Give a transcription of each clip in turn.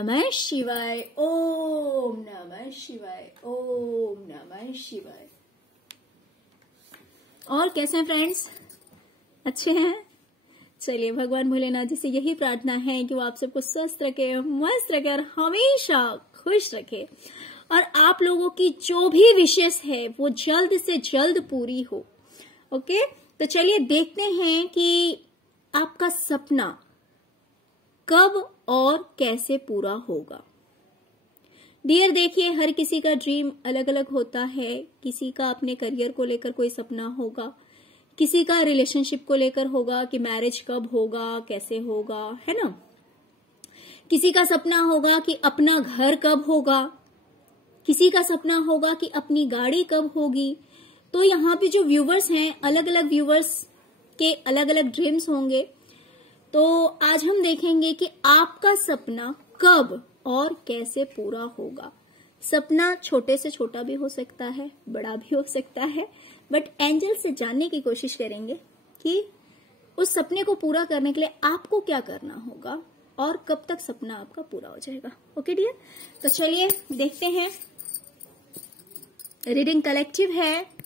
नमः शिवाय, ओम नमः शिवाय, ओम नमः शिवाय। और कैसे हैं फ्रेंड्स? अच्छे हैं? चलिए भगवान भोलेनाथ जी से यही प्रार्थना है कि वो आप सबको स्वस्थ रखे, मस्त रखे और हमेशा खुश रखे, और आप लोगों की जो भी विशेष है वो जल्द से जल्द पूरी हो। ओके, तो चलिए देखते हैं कि आपका सपना कब और कैसे पूरा होगा। डियर देखिए, हर किसी का ड्रीम अलग अलग होता है। किसी का अपने करियर को लेकर कोई सपना होगा, किसी का रिलेशनशिप को लेकर होगा कि मैरिज कब होगा, कैसे होगा, है ना। किसी का सपना होगा कि अपना घर कब होगा, किसी का सपना होगा कि अपनी गाड़ी कब होगी। तो यहाँ पे जो व्यूवर्स हैं, अलग अलग व्यूवर्स के अलग अलग ड्रीम्स होंगे। तो आज हम देखेंगे कि आपका सपना कब और कैसे पूरा होगा। सपना छोटे से छोटा भी हो सकता है, बड़ा भी हो सकता है, बट एंजल से जानने की कोशिश करेंगे कि उस सपने को पूरा करने के लिए आपको क्या करना होगा और कब तक सपना आपका पूरा हो जाएगा। ओके डियर, तो चलिए देखते हैं। रीडिंग कलेक्टिव है।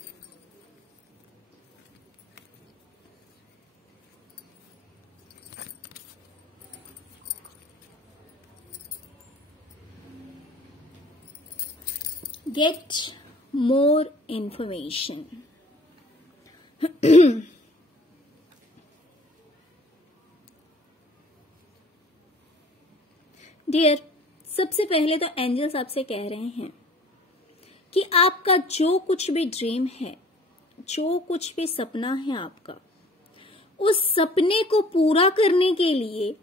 Get more information. डियर, सबसे पहले तो एंजल्स आपसे कह रहे हैं कि आपका जो कुछ भी ड्रीम है, जो कुछ भी सपना है आपका, उस सपने को पूरा करने के लिए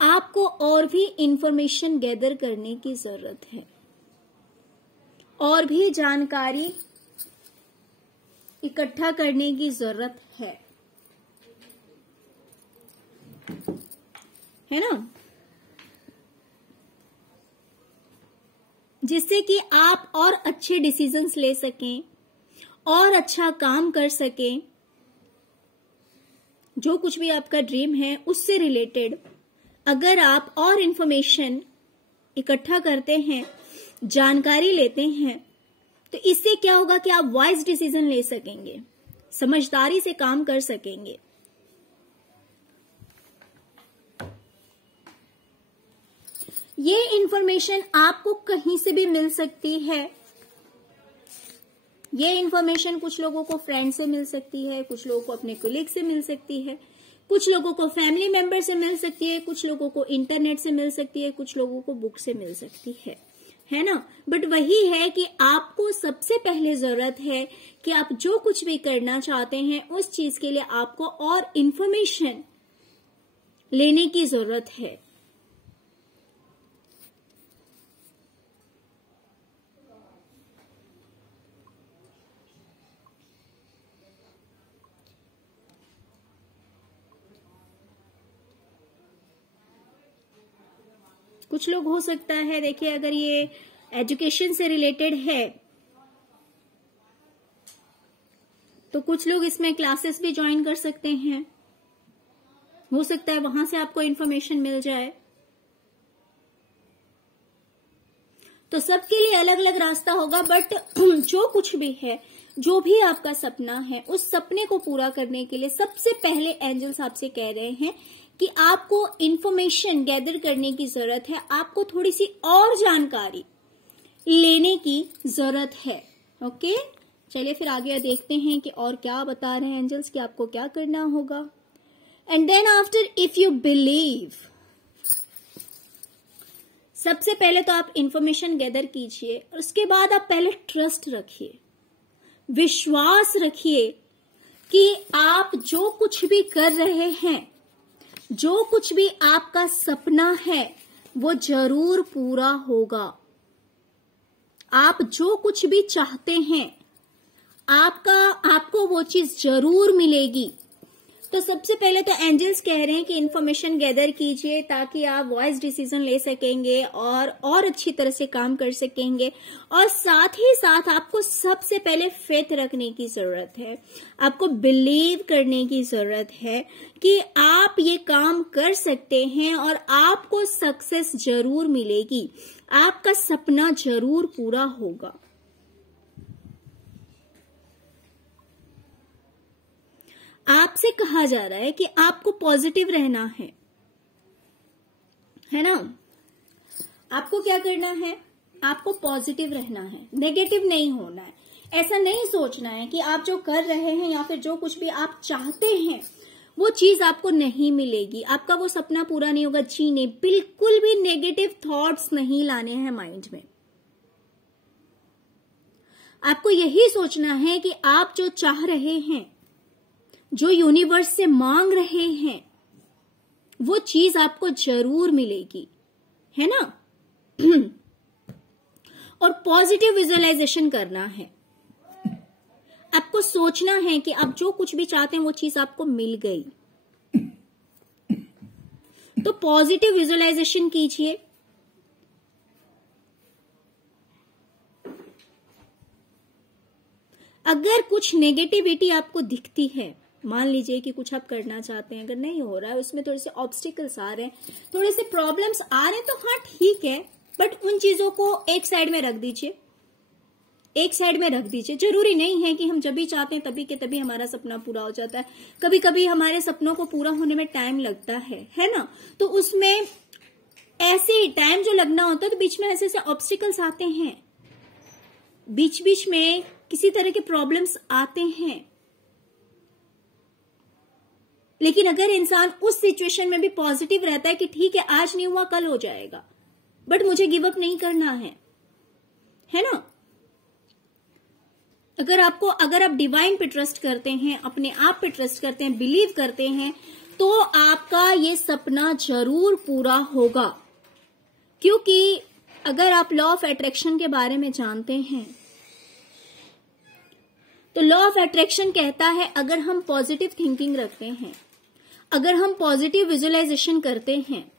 आपको और भी इंफॉर्मेशन गैदर करने की जरूरत है, और भी जानकारी इकट्ठा करने की जरूरत है ना, जिससे कि आप और अच्छे डिसीजंस ले सकें और अच्छा काम कर सकें। जो कुछ भी आपका ड्रीम है उससे रिलेटेड अगर आप और इंफॉर्मेशन इकट्ठा करते हैं, जानकारी लेते हैं, तो इससे क्या होगा कि आप वाइज डिसीजन ले सकेंगे, समझदारी से काम कर सकेंगे। ये इंफॉर्मेशन आपको कहीं से भी मिल सकती है। ये इंफॉर्मेशन कुछ लोगों को फ्रेंड से मिल सकती है, कुछ लोगों को अपने कोलीग से मिल सकती है, कुछ लोगों को फैमिली मेंबर से मिल सकती है, कुछ लोगों को इंटरनेट से मिल सकती है, कुछ लोगों को बुक से मिल सकती है ना। बट वही है कि आपको सबसे पहले जरूरत है कि आप जो कुछ भी करना चाहते हैं उस चीज के लिए आपको और इंफॉर्मेशन लेने की जरूरत है। कुछ लोग हो सकता है, देखिए, अगर ये एजुकेशन से रिलेटेड है तो कुछ लोग इसमें क्लासेस भी ज्वाइन कर सकते हैं। हो सकता है वहां से आपको इंफॉर्मेशन मिल जाए। तो सबके लिए अलग अलग रास्ता होगा, बट जो कुछ भी है, जो भी आपका सपना है, उस सपने को पूरा करने के लिए सबसे पहले एंजल्स आपसे कह रहे हैं कि आपको इंफॉर्मेशन गैदर करने की जरूरत है, आपको थोड़ी सी और जानकारी लेने की जरूरत है। ओके, चलिए फिर आगे देखते हैं कि और क्या बता रहे हैं एंजल्स कि आपको क्या करना होगा। And then after if you believe, सबसे पहले तो आप इंफॉर्मेशन गैदर कीजिए और उसके बाद आप पहले ट्रस्ट रखिए, विश्वास रखिए कि आप जो कुछ भी कर रहे हैं, जो कुछ भी आपका सपना है, वो जरूर पूरा होगा। आप जो कुछ भी चाहते हैं आपको वो चीज जरूर मिलेगी। तो सबसे पहले तो एंजल्स कह रहे हैं कि इन्फॉर्मेशन गैदर कीजिए ताकि आप वॉइस डिसीजन ले सकेंगे और अच्छी तरह से काम कर सकेंगे। और साथ ही साथ आपको सबसे पहले फेथ रखने की जरूरत है, आपको बिलीव करने की जरूरत है कि आप ये काम कर सकते हैं और आपको सक्सेस जरूर मिलेगी, आपका सपना जरूर पूरा होगा। आपसे कहा जा रहा है कि आपको पॉजिटिव रहना है ना। आपको क्या करना है, आपको पॉजिटिव रहना है, नेगेटिव नहीं होना है। ऐसा नहीं सोचना है कि आप जो कर रहे हैं या फिर जो कुछ भी आप चाहते हैं वो चीज आपको नहीं मिलेगी, आपका वो सपना पूरा नहीं होगा। जी नहीं, बिल्कुल भी नेगेटिव थॉट्स नहीं लाने हैं माइंड में। आपको यही सोचना है कि आप जो चाह रहे हैं, जो यूनिवर्स से मांग रहे हैं, वो चीज आपको जरूर मिलेगी, है ना। और पॉजिटिव विजुअलाइजेशन करना है, आपको सोचना है कि आप जो कुछ भी चाहते हैं वो चीज आपको मिल गई। तो पॉजिटिव विजुअलाइजेशन कीजिए। अगर कुछ नेगेटिविटी आपको दिखती है, मान लीजिए कि कुछ आप करना चाहते हैं, अगर नहीं हो रहा है, उसमें थोड़े से ऑब्स्टिकल्स आ रहे हैं, थोड़े से प्रॉब्लम्स आ रहे हैं, तो हाँ ठीक है, बट उन चीजों को एक साइड में रख दीजिए, एक साइड में रख दीजिए। जरूरी नहीं है कि हम जब भी चाहते हैं तभी के तभी हमारा सपना पूरा हो जाता है। कभी कभी हमारे सपनों को पूरा होने में टाइम लगता है ना। तो उसमें ऐसे टाइम जो लगना होता है तो बीच में ऐसे ऐसे ऑब्स्टिकल्स आते हैं, बीच बीच में किसी तरह के प्रॉब्लम्स आते हैं। लेकिन अगर इंसान उस सिचुएशन में भी पॉजिटिव रहता है कि ठीक है आज नहीं हुआ कल हो जाएगा, बट मुझे गिव अप नहीं करना है ना। अगर आप डिवाइन पे ट्रस्ट करते हैं, अपने आप पे ट्रस्ट करते हैं, बिलीव करते हैं, तो आपका ये सपना जरूर पूरा होगा। क्योंकि अगर आप लॉ ऑफ अट्रैक्शन के बारे में जानते हैं तो लॉ ऑफ अट्रैक्शन कहता है अगर हम पॉजिटिव थिंकिंग रखते हैं, अगर हम पॉजिटिव विजुअलाइजेशन करते हैं,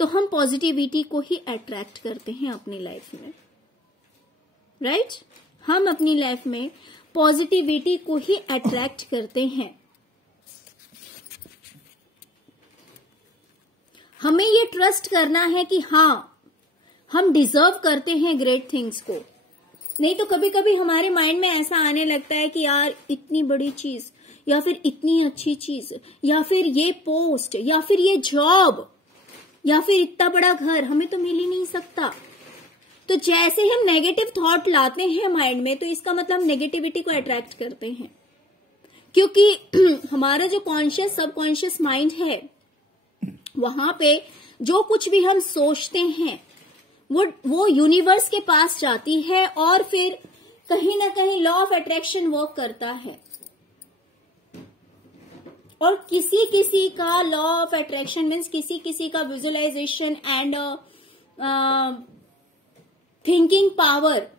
तो हम पॉजिटिविटी को ही अट्रैक्ट करते हैं अपनी लाइफ में, राइट। हम अपनी लाइफ में पॉजिटिविटी को ही अट्रैक्ट करते हैं। हमें ये ट्रस्ट करना है कि हाँ हम डिजर्व करते हैं ग्रेट थिंग्स को। नहीं तो कभी कभी हमारे माइंड में ऐसा आने लगता है कि यार इतनी बड़ी चीज, या फिर इतनी अच्छी चीज, या फिर ये पोस्ट, या फिर ये जॉब, या फिर इतना बड़ा घर हमें तो मिल ही नहीं सकता। तो जैसे हम नेगेटिव थॉट लाते हैं माइंड में, तो इसका मतलब नेगेटिविटी को अट्रैक्ट करते हैं। क्योंकि हमारा जो कॉन्शियस सबकॉन्शियस माइंड है, वहां पे जो कुछ भी हम सोचते हैं वो यूनिवर्स के पास जाती है और फिर कहीं ना कहीं लॉ ऑफ अट्रैक्शन वर्क करता है। और किसी किसी का लॉ ऑफ अट्रैक्शन मीन्स किसी किसी का विजुअलाइजेशन एंड थिंकिंग पावर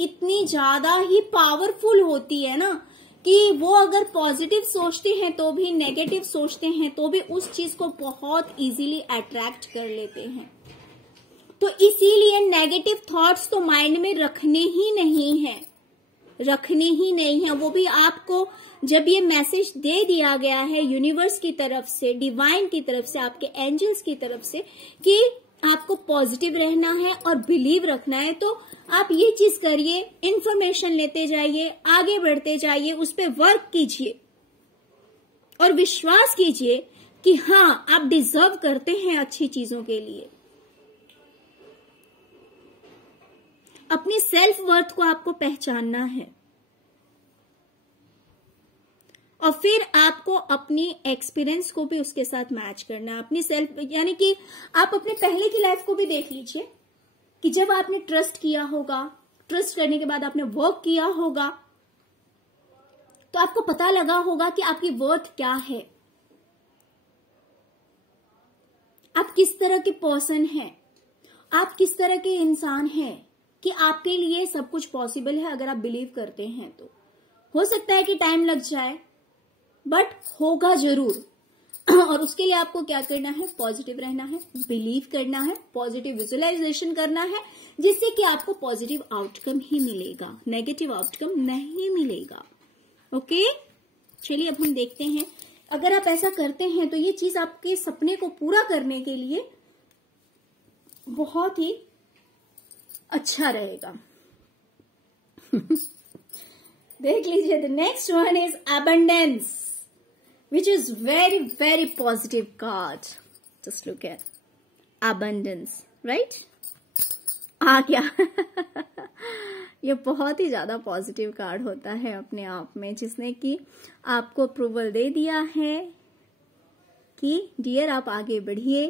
इतनी ज्यादा ही पावरफुल होती है ना कि वो अगर पॉजिटिव सोचते हैं तो भी, नेगेटिव सोचते हैं तो भी उस चीज को बहुत इजीली अट्रैक्ट कर लेते हैं। तो इसीलिए नेगेटिव थॉट्स तो माइंड में रखने ही नहीं है। वो भी आपको जब ये मैसेज दे दिया गया है यूनिवर्स की तरफ से, डिवाइन की तरफ से, आपके एंजल्स की तरफ से कि आपको पॉजिटिव रहना है और बिलीव रखना है, तो आप ये चीज करिए, इंफॉर्मेशन लेते जाइए, आगे बढ़ते जाइए, उस पर वर्क कीजिए और विश्वास कीजिए कि हाँ आप डिजर्व करते हैं अच्छी चीजों के लिए। अपनी सेल्फ वर्थ को आपको पहचानना है और फिर आपको अपनी एक्सपीरियंस को भी उसके साथ मैच करना है। अपनी सेल्फ यानी कि आप अपने पहले की लाइफ को भी देख लीजिए कि जब आपने ट्रस्ट किया होगा, ट्रस्ट करने के बाद आपने वर्क किया होगा, तो आपको पता लगा होगा कि आपकी वर्थ क्या है, आप किस तरह के पर्सन हैं, आप किस तरह के इंसान हैं कि आपके लिए सब कुछ पॉसिबल है अगर आप बिलीव करते हैं। तो हो सकता है कि टाइम लग जाए, बट होगा जरूर। और उसके लिए आपको क्या करना है, पॉजिटिव रहना है, बिलीव करना है, पॉजिटिव विजुअलाइजेशन करना है, जिससे कि आपको पॉजिटिव आउटकम ही मिलेगा, नेगेटिव आउटकम नहीं मिलेगा। ओके, चलिए अब हम देखते हैं, अगर आप ऐसा करते हैं तो ये चीज आपके सपने को पूरा करने के लिए बहुत ही अच्छा रहेगा। देख लीजिए, the next one is abundance, which is very very positive card. Just look at abundance, right? आ गया। ये बहुत ही ज्यादा पॉजिटिव कार्ड होता है अपने आप में, जिसने कि आपको अप्रूवल दे दिया है कि डियर आप आगे बढ़िए।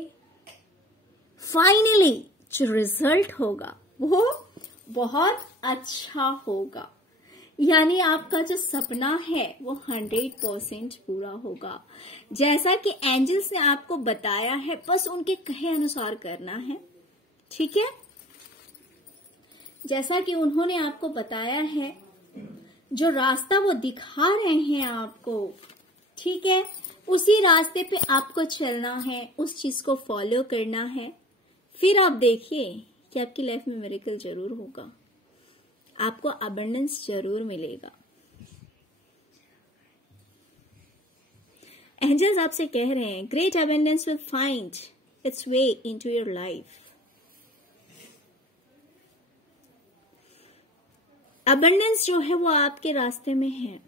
फाइनली जो रिजल्ट होगा वो बहुत अच्छा होगा, यानी आपका जो सपना है वो 100% पूरा होगा। जैसा कि एंजल्स ने आपको बताया है, बस उनके कहे अनुसार करना है, ठीक है? जैसा कि उन्होंने आपको बताया है, जो रास्ता वो दिखा रहे हैं आपको, ठीक है, उसी रास्ते पे आपको चलना है, उस चीज को फॉलो करना है। फिर आप देखिए कि आपकी लाइफ में मिरेकल जरूर होगा, आपको अबंडेंस जरूर मिलेगा। एंजल्स आपसे कह रहे हैं, great abundance will find its way into your life. Abundance जो है वो आपके रास्ते में है।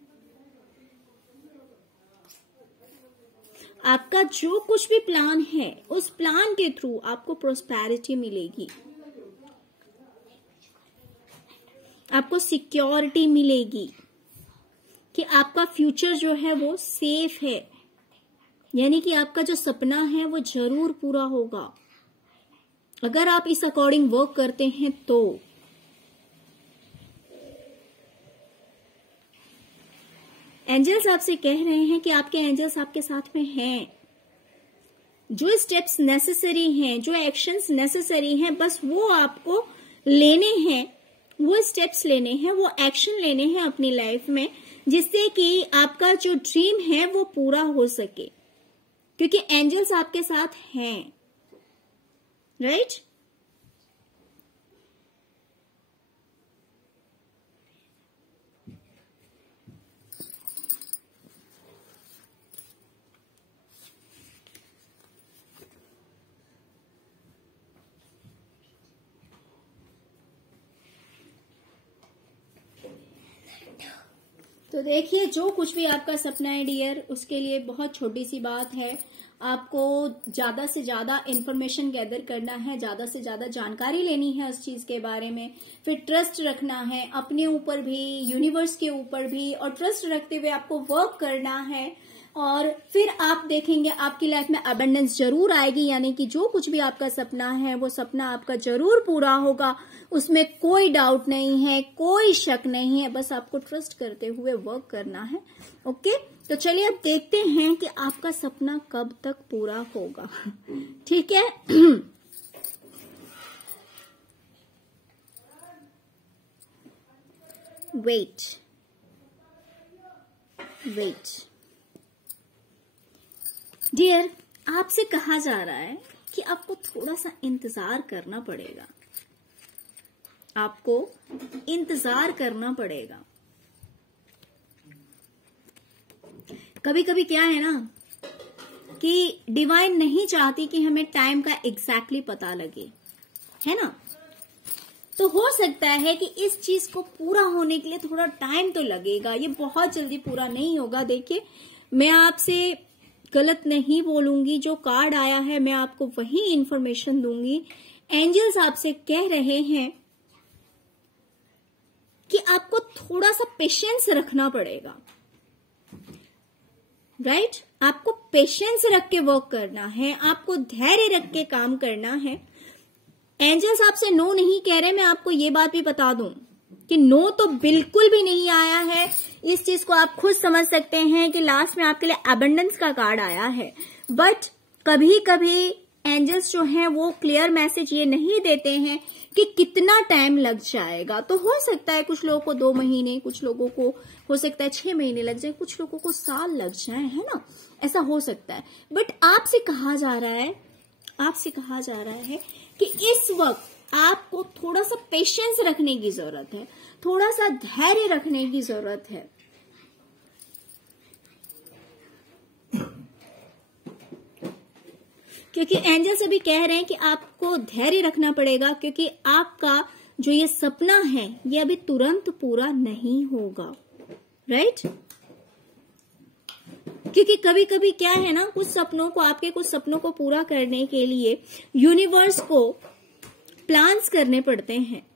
आपका जो कुछ भी प्लान है, उस प्लान के थ्रू आपको प्रोस्पेरिटी मिलेगी, आपको सिक्योरिटी मिलेगी, कि आपका फ्यूचर जो है वो सेफ है, यानी कि आपका जो सपना है वो जरूर पूरा होगा, अगर आप इस अकॉर्डिंग वर्क करते हैं तो। एंजल्स आपसे कह रहे हैं कि आपके एंजल्स आपके साथ में हैं। जो स्टेप्स नेसेसरी हैं, जो एक्शंस नेसेसरी हैं, बस वो आपको लेने हैं, वो स्टेप्स लेने हैं, वो एक्शन लेने हैं अपनी लाइफ में, जिससे कि आपका जो ड्रीम है वो पूरा हो सके, क्योंकि एंजल्स आपके साथ हैं, राइट? तो देखिए, जो कुछ भी आपका सपना है डियर, उसके लिए बहुत छोटी सी बात है, आपको ज्यादा से ज्यादा इंफॉर्मेशन गैदर करना है, ज्यादा से ज्यादा जानकारी लेनी है उस चीज के बारे में, फिर ट्रस्ट रखना है अपने ऊपर भी, यूनिवर्स के ऊपर भी, और ट्रस्ट रखते हुए आपको वर्क करना है, और फिर आप देखेंगे आपकी लाइफ में अबंडेंस जरूर आएगी, यानी कि जो कुछ भी आपका सपना है वो सपना आपका जरूर पूरा होगा, उसमें कोई डाउट नहीं है, कोई शक नहीं है, बस आपको ट्रस्ट करते हुए वर्क करना है। ओके, तो चलिए अब देखते हैं कि आपका सपना कब तक पूरा होगा। ठीक है, वेट डियर, आपसे कहा जा रहा है कि आपको थोड़ा सा इंतजार करना पड़ेगा, आपको इंतजार करना पड़ेगा। कभी कभी क्या है ना कि डिवाइन नहीं चाहती कि हमें टाइम का एग्जैक्टली पता लगे, है ना? तो हो सकता है कि इस चीज को पूरा होने के लिए थोड़ा टाइम तो लगेगा, ये बहुत जल्दी पूरा नहीं होगा। देखिए, मैं आपसे गलत नहीं बोलूंगी, जो कार्ड आया है मैं आपको वही इंफॉर्मेशन दूंगी। एंजल्स आपसे कह रहे हैं कि आपको थोड़ा सा पेशेंस रखना पड़ेगा, राइट? आपको पेशेंस रख के वर्क करना है, आपको धैर्य रख के काम करना है। एंजल्स आपसे नो नहीं कह रहे, मैं आपको ये बात भी बता दूं कि नो तो बिल्कुल भी नहीं आया है। इस चीज को आप खुद समझ सकते हैं कि लास्ट में आपके लिए अबंडेंस का कार्ड आया है, बट कभी कभी एंजल्स जो हैं वो क्लियर मैसेज ये नहीं देते हैं कि कितना टाइम लग जाएगा। तो हो सकता है कुछ लोगों को 2 महीने, कुछ लोगों को हो सकता है 6 महीने लग जाए, कुछ लोगों को साल लग जाए, है ना, ऐसा हो सकता है। बट आपसे कहा जा रहा है कि इस वक्त आपको थोड़ा सा पेशेंस रखने की जरूरत है, थोड़ा सा धैर्य रखने की जरूरत है। क्योंकि एंजल्स अभी कह रहे हैं कि आपको धैर्य रखना पड़ेगा, क्योंकि आपका जो ये सपना है ये अभी तुरंत पूरा नहीं होगा, राइट। क्योंकि कभी कभी क्या है ना, आपके कुछ सपनों को पूरा करने के लिए यूनिवर्स को प्लान्स करने पड़ते हैं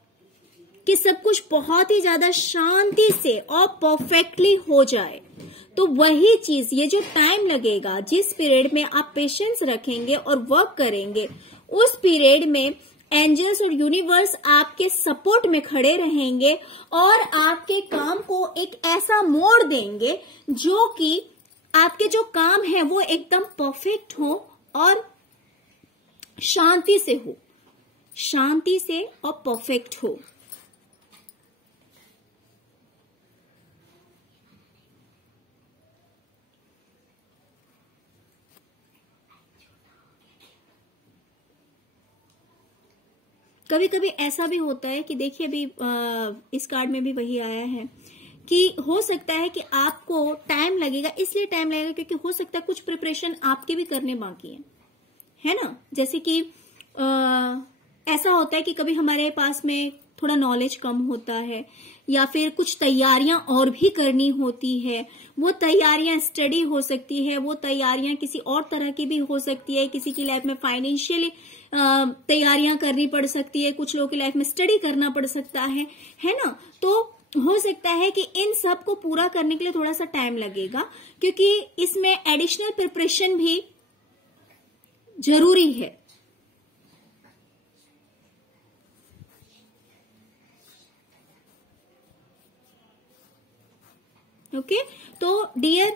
कि सब कुछ बहुत ही ज्यादा शांति से और परफेक्टली हो जाए। तो वही चीज, ये जो टाइम लगेगा, जिस पीरियड में आप पेशेंस रखेंगे और वर्क करेंगे, उस पीरियड में एंजल्स और यूनिवर्स आपके सपोर्ट में खड़े रहेंगे और आपके काम को एक ऐसा मोड़ देंगे जो कि आपके जो काम है वो एकदम परफेक्ट हो और शांति से और परफेक्ट हो। कभी कभी ऐसा भी होता है कि देखिए अभी इस कार्ड में भी वही आया है कि हो सकता है कि आपको टाइम लगेगा, इसलिए टाइम लगेगा क्योंकि हो सकता है कुछ प्रिपरेशन आपके भी करने बाकी है ना। जैसे कि ऐसा होता है कि कभी हमारे पास में थोड़ा नॉलेज कम होता है या फिर कुछ तैयारियां और भी करनी होती है। वो तैयारियां स्टडी हो सकती है, वो तैयारियां किसी और तरह की भी हो सकती है। किसी की लाइफ में फाइनेंशियली तैयारियां करनी पड़ सकती है, कुछ लोगों की लाइफ में स्टडी करना पड़ सकता है ना। तो हो सकता है कि इन सब को पूरा करने के लिए थोड़ा सा टाइम लगेगा, क्योंकि इसमें एडिशनल प्रिपरेशन भी जरूरी है। ओके तो डियर,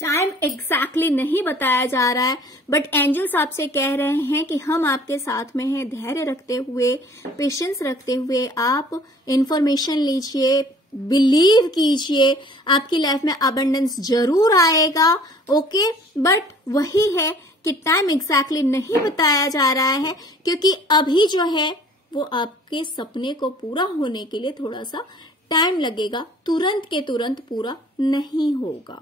टाइम एग्जैक्टली नहीं बताया जा रहा है, बट एंजल्स आपसे कह रहे हैं कि हम आपके साथ में हैं। धैर्य रखते हुए, पेशेंस रखते हुए आप इंफॉर्मेशन लीजिए, बिलीव कीजिए, आपकी लाइफ में अबंडेंस जरूर आएगा। ओके, बट वही है कि टाइम एग्जैक्टली नहीं बताया जा रहा है, क्योंकि अभी जो है वो आपके सपने को पूरा होने के लिए थोड़ा सा टाइम लगेगा, तुरंत के तुरंत पूरा नहीं होगा।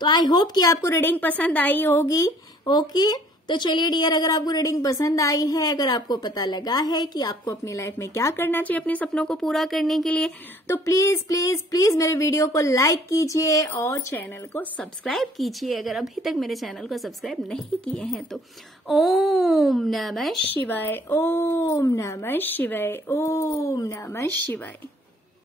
तो आई होप कि आपको रीडिंग पसंद आई होगी। ओके, तो चलिए डियर, अगर आपको रीडिंग पसंद आई है, अगर आपको पता लगा है कि आपको अपनी लाइफ में क्या करना चाहिए अपने सपनों को पूरा करने के लिए, तो प्लीज प्लीज प्लीज मेरे वीडियो को लाइक कीजिए और चैनल को सब्सक्राइब कीजिए अगर अभी तक मेरे चैनल को सब्सक्राइब नहीं किए हैं तो। ओम नमः शिवाय, ओम नमः शिवाय, ओम नमः शिवाय।